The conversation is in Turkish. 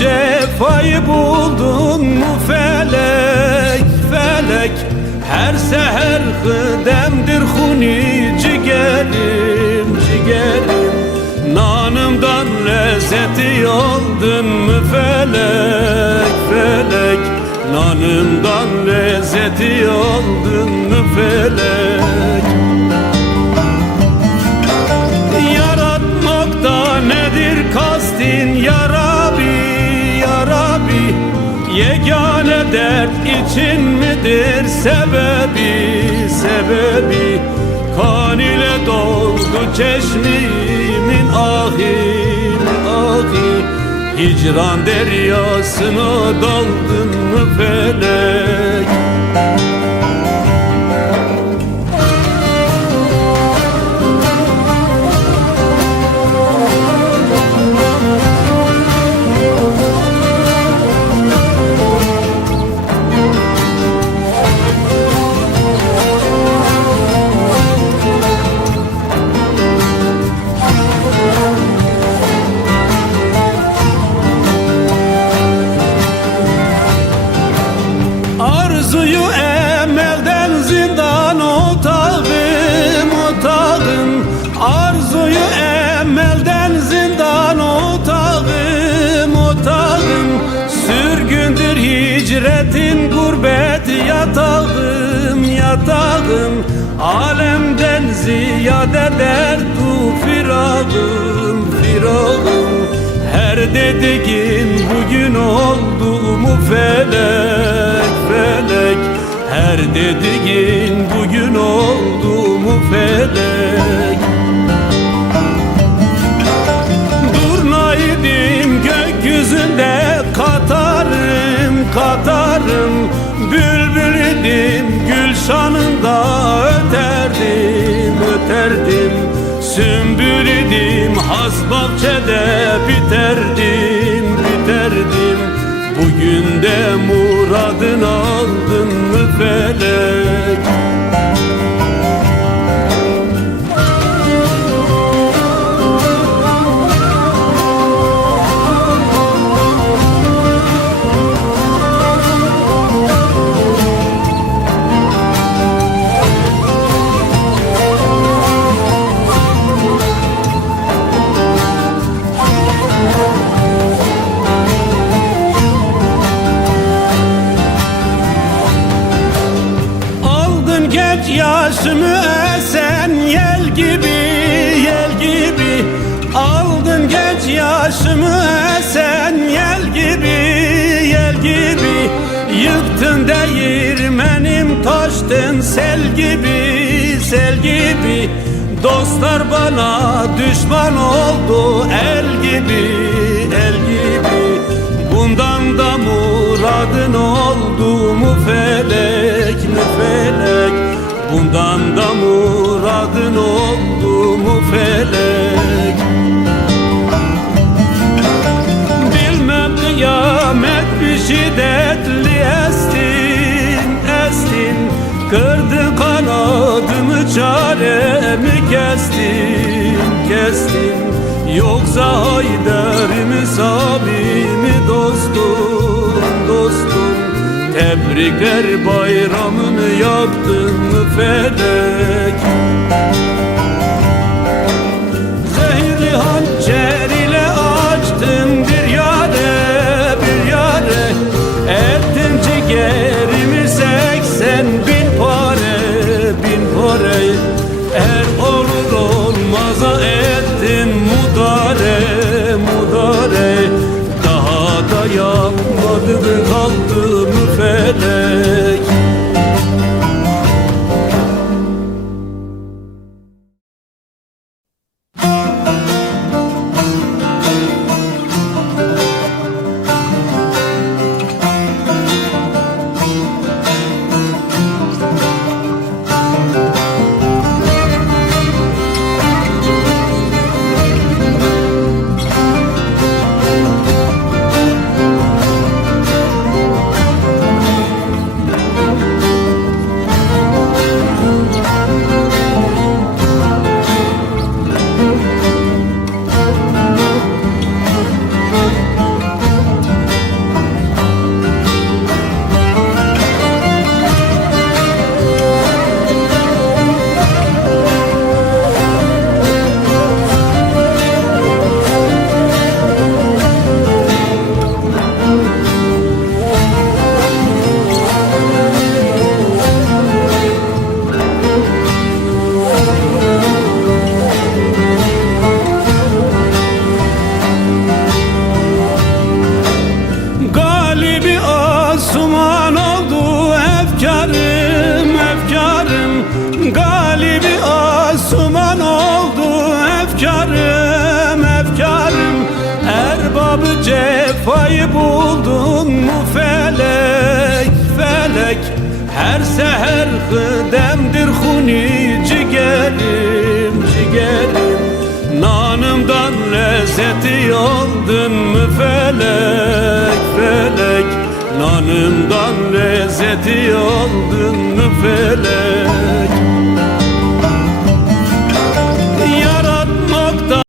cefayı buldun mu felek felek? Her seher kıdemdir huni cigerim cigerim Nanımdan lezzeti oldun mu felek felek? Nanımdan lezzeti oldun mu felek için midir sebebi sebebi? Kan ile doldu çeşmimin ahi ahi. Hicran deryasına daldın mı Arzuyu emelden zindan otağım otağım. Arzuyu emelden zindan otağım otağım. Sürgündür hicretin gurbet yatağım yatağım. Alemden ziyade derdu firağım firağım. Her dediğin bugün oldu mu felek Her dediğin bugün oldu mu felek? Durnaydım gökyüzünde katarım katarım. Bülbül idim gülşanında öterdim öterdim. Sümbül idim has bahçede biterdim biterdim. Bugün de muradını aldın genç yaşımı esen yel gibi yel gibi Aldın genç yaşımı esen yel gibi yel gibi Yıktın değirmenim taştın sel gibi sel gibi. Dostlar bana düşman oldu el gibi el gibi. Bundan da muradın oldu mu felek mi felek Bundan da muradın oldu mu felek? Bilmem kıyamet bir şiddetli estin estin. Kırdın kanadımı çaremi kestin kestin. Yoksa Haydar'ımı Sabi'mi Tebrikler bayramını yaktın mı Sevabı cefayı buldun mu felek felek? Her seher hıdemdir huni cigerim cigerim Nanımdan lezzeti aldın mı felek felek? Nanımdan lezzeti aldın mı felek